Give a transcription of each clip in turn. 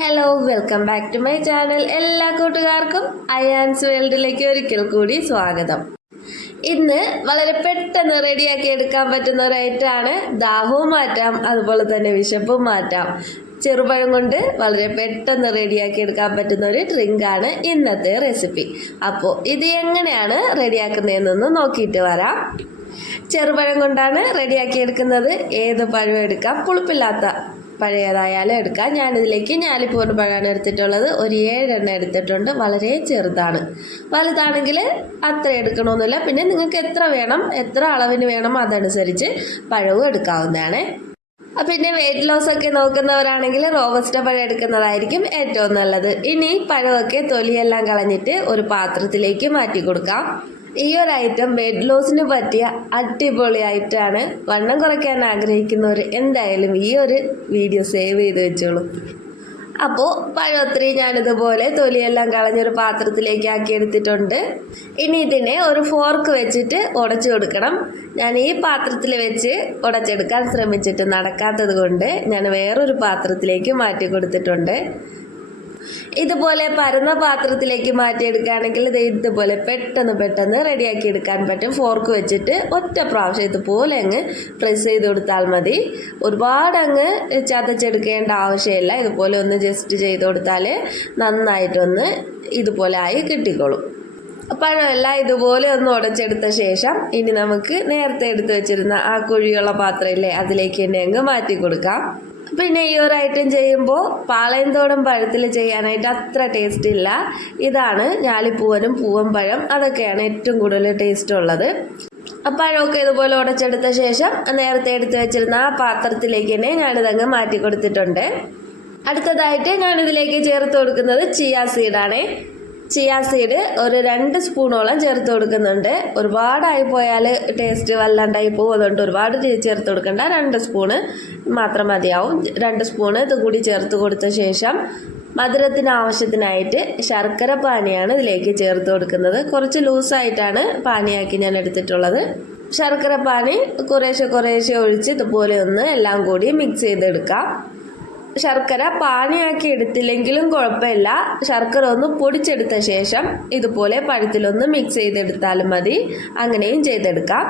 Hello welcome back to my channel എല്ലാ കൂട്ടുകാർക്കും അയാൻസ് വേൾഡിലേക്ക് ഒരിക്കൽ കൂടി സ്വാഗതം. ഇന്ന് വളരെ പെട്ടെന്ന് റെഡിയാക്കി എടുക്കാൻ പറ്റുന്ന ഒരു ഐറ്റമാണ് ദാഹവും മാറ്റാം അതുപോലെ തന്നെ വിശപ്പും മാറ്റാം. ചെറുപഴം കൊണ്ട് വളരെ പെട്ടെന്ന് റെഡിയാക്കി എടുക്കാൻ പറ്റുന്ന ഒരു ഡ്രിങ്കാണ് ഇന്നത്തെ റെസിപ്പി അപ്പോൾ ഇത് എങ്ങനെയാണ് റെഡിയാക്കുന്നതെന്നൊന്ന് നോക്കിയിട്ട് വരാം. ചെറുപഴം കൊണ്ടാണ് റെഡിയാക്കി എടുക്കുന്നത്. ഏത് പഴം എടുക്കാം പുളിപ്പില്ലാത്ത പഴയതായാലും എടുക്കാം. ഞാനിതിലേക്ക് ഞാലിപ്പൂർണ പഴമാണ് എടുത്തിട്ടുള്ളത്. ഒരു ഏഴെണ്ണം എടുത്തിട്ടുണ്ട്. വളരെ ചെറുതാണ്. വലുതാണെങ്കിൽ അത്ര എടുക്കണമെന്നില്ല പിന്നെ നിങ്ങൾക്ക് എത്ര വേണം എത്ര അളവിന് വേണം അതനുസരിച്ച് പഴവും എടുക്കാവുന്നതാണ്. പിന്നെ വെയിറ്റ് ലോസ് ഒക്കെ നോക്കുന്നവരാണെങ്കിൽ റോബസ്റ്റ പഴം എടുക്കുന്നതായിരിക്കും ഏറ്റവും നല്ലത്. ഇനി പഴമൊക്കെ തൊലിയെല്ലാം കളഞ്ഞിട്ട് ഒരു പാത്രത്തിലേക്ക് മാറ്റി കൊടുക്കാം ഈ ഒരു ഐറ്റം വെയിറ്റ് ലോസിന് പറ്റിയ അടിപൊളി ഐറ്റമാണ് വണ്ണം കുറയ്ക്കാൻ ആഗ്രഹിക്കുന്നവർ എന്തായാലും ഈ ഒരു വീഡിയോ സേവ് ചെയ്ത് വെച്ചോളൂ. അപ്പോൾ പഴമൊത്തിരി ഞാനിതുപോലെ തൊലിയെല്ലാം കളഞ്ഞൊരു പാത്രത്തിലേക്ക് ആക്കി എടുത്തിട്ടുണ്ട്. ഇനി ഇതിനെ ഒരു ഫോർക്ക് വെച്ചിട്ട് ഉടച്ചു കൊടുക്കണം. ഞാൻ ഈ പാത്രത്തിൽ വെച്ച് ഉടച്ചെടുക്കാൻ ശ്രമിച്ചിട്ട് നടക്കാത്തത് കൊണ്ട് ഞാൻ വേറൊരു പാത്രത്തിലേക്ക് മാറ്റി കൊടുത്തിട്ടുണ്ട്. ഇതുപോലെ പരന്ന പാത്രത്തിലേക്ക് മാറ്റിയെടുക്കുകയാണെങ്കിൽ ഇത് ഇതുപോലെ പെട്ടെന്ന് പെട്ടെന്ന് റെഡിയാക്കി എടുക്കാൻ പറ്റും. ഫോർക്ക് വെച്ചിട്ട് ഒറ്റ പ്രാവശ്യം ഇതുപോലെ അങ്ങ് പ്രസ് ചെയ്ത് കൊടുത്താൽ മതി. ഒരുപാട് അങ്ങ് ചതച്ചെടുക്കേണ്ട ആവശ്യമില്ല. ഇതുപോലെ ഒന്ന് ജസ്റ്റ് ചെയ്ത് കൊടുത്താൽ നന്നായിട്ടൊന്ന് ഇതുപോലെ ആയി കിട്ടിക്കോളും. പഴമെല്ലാം ഇതുപോലെ ഒന്ന് ഉടച്ചെടുത്ത ശേഷം ഇനി നമുക്ക് നേരത്തെ എടുത്തു വെച്ചിരുന്ന ആ കുഴിയുള്ള പാത്രമില്ലേ അതിലേക്ക് തന്നെ അങ്ങ് മാറ്റി കൊടുക്കാം. പിന്നെ ഈ ഒരു ഐറ്റം ചെയ്യുമ്പോൾ പാളയന്തോടം പഴത്തിൽ ചെയ്യാനായിട്ട് അത്ര ടേസ്റ്റ് ഇല്ല. ഇതാണ് ഞാലിപ്പൂവനും പൂവൻ പഴം. അതൊക്കെയാണ് ഏറ്റവും കൂടുതൽ ടേസ്റ്റ് ഉള്ളത്. പഴമൊക്കെ ഇതുപോലെ ഉടച്ചെടുത്ത ശേഷം നേരത്തെ എടുത്ത് വെച്ചിരുന്ന ആ പാത്രത്തിലേക്ക് തന്നെ ഞാനിതങ്ങ് മാറ്റി കൊടുത്തിട്ടുണ്ട്. അടുത്തതായിട്ട് ഞാനിതിലേക്ക് ചേർത്ത് കൊടുക്കുന്നത് ചിയ സീഡാണ് ചിയ സീഡ് ഒരു രണ്ട് സ്പൂണോളം ചേർത്ത് കൊടുക്കുന്നുണ്ട്. ഒരുപാടായി പോയാൽ ടേസ്റ്റ് വല്ലാണ്ടായി പോകും അതുകൊണ്ട് ഒരുപാട് ചേർത്ത് കൊടുക്കണ്ട. രണ്ട് സ്പൂണ് മാത്രം മതിയാവും. രണ്ട് സ്പൂണ് ഇത് കൂടി ചേർത്ത് കൊടുത്ത ശേഷം മധുരത്തിന് ആവശ്യത്തിനായിട്ട് ശർക്കര പാനിയാണ് ഇതിലേക്ക് ചേർത്ത് കൊടുക്കുന്നത്. കുറച്ച് ലൂസായിട്ടാണ് പാനിയാക്കി ഞാൻ എടുത്തിട്ടുള്ളത്. ശർക്കര പാനി കുറേശ്ശെ കുറേശ്ശെ ഒഴിച്ച് ഇതുപോലെ ഒന്ന് എല്ലാം കൂടി മിക്സ് ചെയ്തെടുക്കാം. ശർക്കര പാനിയാക്കി എടുത്തില്ലെങ്കിലും കുഴപ്പമില്ല. ശർക്കര ഒന്ന് പൊടിച്ചെടുത്ത ശേഷം ഇതുപോലെ പഴത്തിലൊന്ന് മിക്സ് ചെയ്തെടുത്താലും മതി. അങ്ങനെയും ചെയ്തെടുക്കാം.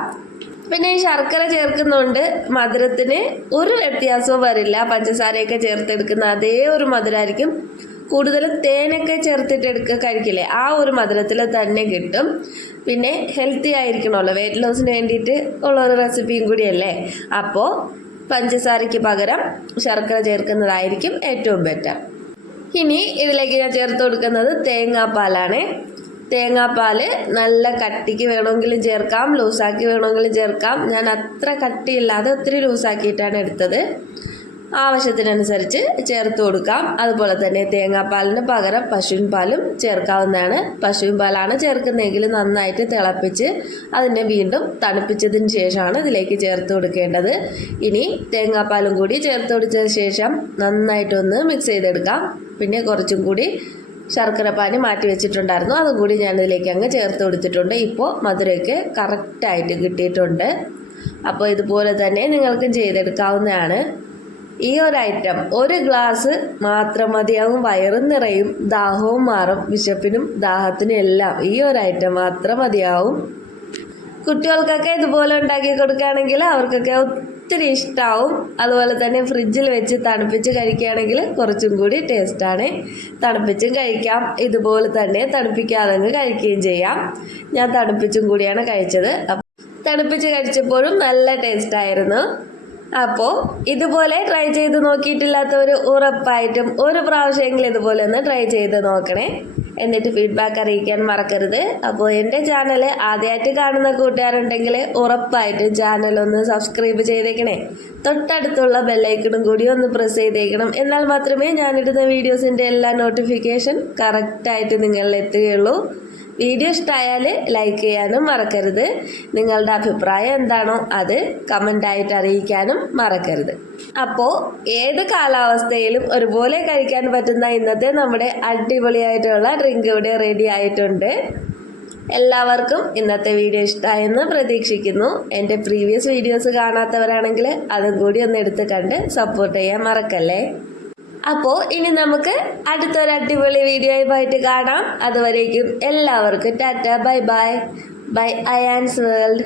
പിന്നെ ഈ ശർക്കര ചേർക്കുന്നതുകൊണ്ട് മധുരത്തിന് ഒരു വ്യത്യാസവും വരില്ല. പഞ്ചസാരയൊക്കെ ചേർത്തെടുക്കുന്ന അതേ ഒരു മധുരമായിരിക്കും കൂടുതൽ തേനൊക്കെ ചേർത്തിട്ട് എടുക്കുക കഴിക്കില്ലേ? ആ ഒരു മധുരത്തിൽ തന്നെ കിട്ടും. പിന്നെ ഹെൽത്തി ആയിരിക്കണമല്ലോ. വെയിറ്റ് ലോസിന് വേണ്ടിയിട്ട് ഉള്ള ഒരു റെസിപ്പിയും കൂടിയല്ലേ? അപ്പോൾ പഞ്ചസാരയ്ക്ക് പകരം ശർക്കര ചേർക്കുന്നതായിരിക്കും ഏറ്റവും ബെറ്റർ ഇനി ഇതിലേക്ക് ഞാൻ ചേർത്ത് കൊടുക്കുന്നത് തേങ്ങാപ്പാലാണ്. തേങ്ങാപ്പാൽ നല്ല കട്ടിക്ക് വേണമെങ്കിലും ചേർക്കാം ലൂസാക്കി വേണമെങ്കിലും ചേർക്കാം. ഞാൻ അത്ര കട്ടിയില്ലാതെ ഒത്തിരി ലൂസാക്കിയിട്ടാണ് എടുത്തത്. ആവശ്യത്തിനനുസരിച്ച് ചേർത്ത് കൊടുക്കാം. അതുപോലെ തന്നെ തേങ്ങാപ്പാലിന് പകരം പശുവിൻ പാലും ചേർക്കാവുന്നതാണ്. പശുവിൻ പാലാണ് ചേർക്കുന്നതെങ്കിൽ നന്നായിട്ട് തിളപ്പിച്ച് അതിനെ വീണ്ടും തണുപ്പിച്ചതിന് ശേഷമാണ് ഇതിലേക്ക് ചേർത്ത് കൊടുക്കേണ്ടത്. ഇനി തേങ്ങാപ്പാലും കൂടി ചേർത്ത് കൊടുത്തതിന് ശേഷം നന്നായിട്ടൊന്ന് മിക്സ് ചെയ്തെടുക്കാം. പിന്നെ കുറച്ചും കൂടി ശർക്കര പാനി മാറ്റി വെച്ചിട്ടുണ്ടായിരുന്നു. അതും കൂടി ഞാനിതിലേക്ക് അങ്ങ് ചേർത്ത് കൊടുത്തിട്ടുണ്ട്. ഇപ്പോൾ മധുരമൊക്കെ കറക്റ്റായിട്ട് കിട്ടിയിട്ടുണ്ട്. അപ്പോൾ ഇതുപോലെ തന്നെ നിങ്ങൾക്കും ചെയ്തെടുക്കാവുന്നതാണ്. ഈ ഒരു ഐറ്റം ഒരു ഗ്ലാസ് മാത്രം മതിയാവും. വയറും നിറയും ദാഹവും മാറും വിശപ്പിനും ദാഹത്തിനും എല്ലാം ഈ ഒരു ഐറ്റം മാത്രം മതിയാവും. കുട്ടികൾക്കൊക്കെ ഇതുപോലെ ഉണ്ടാക്കി കൊടുക്കുകയാണെങ്കിൽ അവർക്കൊക്കെ ഒത്തിരി ഇഷ്ടമാവും അതുപോലെ തന്നെ ഫ്രിഡ്ജിൽ വെച്ച് തണുപ്പിച്ച് കഴിക്കുകയാണെങ്കിൽ കുറച്ചും കൂടി ടേസ്റ്റാണ് തണുപ്പിച്ചും കഴിക്കാം. ഇതുപോലെ തന്നെ തണുപ്പിക്കാതെ കഴിക്കുകയും ചെയ്യാം. ഞാൻ തണുപ്പിച്ചും കൂടിയാണ് കഴിച്ചത്. തണുപ്പിച്ച് കഴിച്ചപ്പോഴും നല്ല ടേസ്റ്റായിരുന്നു അപ്പോൾ ഇതുപോലെ ട്രൈ ചെയ്ത് നോക്കിയിട്ടില്ലാത്തവർ ഉറപ്പായിട്ടും ഒരു പ്രാവശ്യമെങ്കിലും ഇതുപോലെ ഒന്ന് ട്രൈ ചെയ്ത് നോക്കണേ. എന്നിട്ട് ഫീഡ്ബാക്ക് അറിയിക്കാൻ മറക്കരുത്. അപ്പോൾ എന്റെ ചാനൽ ആദ്യമായിട്ട് കാണുന്ന കൂട്ടുകാരുണ്ടെങ്കിൽ ഉറപ്പായിട്ടും ചാനൽ ഒന്ന് സബ്സ്ക്രൈബ് ചെയ്തേക്കണേ. തൊട്ടടുത്തുള്ള ബെല്ലൈക്കണും കൂടി ഒന്ന് പ്രസ് ചെയ്തേക്കണം. എന്നാൽ മാത്രമേ ഞാനിടുന്ന വീഡിയോസിന്റെ എല്ലാ നോട്ടിഫിക്കേഷൻ കറക്റ്റായിട്ട് നിങ്ങളിൽ എത്തുകയുള്ളൂ. വീഡിയോ ഇഷ്ടമായാൽ ലൈക്ക് ചെയ്യാനും മറക്കരുത്. നിങ്ങളുടെ അഭിപ്രായം എന്താണോ അത് കമന്റായിട്ട് അറിയിക്കാനും മറക്കരുത്. അപ്പോൾ ഏത് കാലാവസ്ഥയിലും ഒരുപോലെ കഴിക്കാൻ പറ്റുന്ന ഇന്നത്തെ നമ്മുടെ അടിപൊളിയായിട്ടുള്ള ഡ്രിങ്ക് ഇവിടെ റെഡി ആയിട്ടുണ്ട്. എല്ലാവർക്കും ഇന്നത്തെ വീഡിയോ ഇഷ്ടമായെന്ന് പ്രതീക്ഷിക്കുന്നു. എന്റെ പ്രീവിയസ് വീഡിയോസ് കാണാത്തവരാണെങ്കിൽ അതും കൂടി ഒന്ന് എടുത്ത് കണ്ട് സപ്പോർട്ട് ചെയ്യാൻ മറക്കല്ലേ? അപ്പോൾ ഇനി നമുക്ക് അടുത്തൊരു അടിപൊളി വീഡിയോ ആയിട്ട് കാണാം. അതുവരേക്കും എല്ലാവർക്കും tata bye bye. Bye Ayaan's world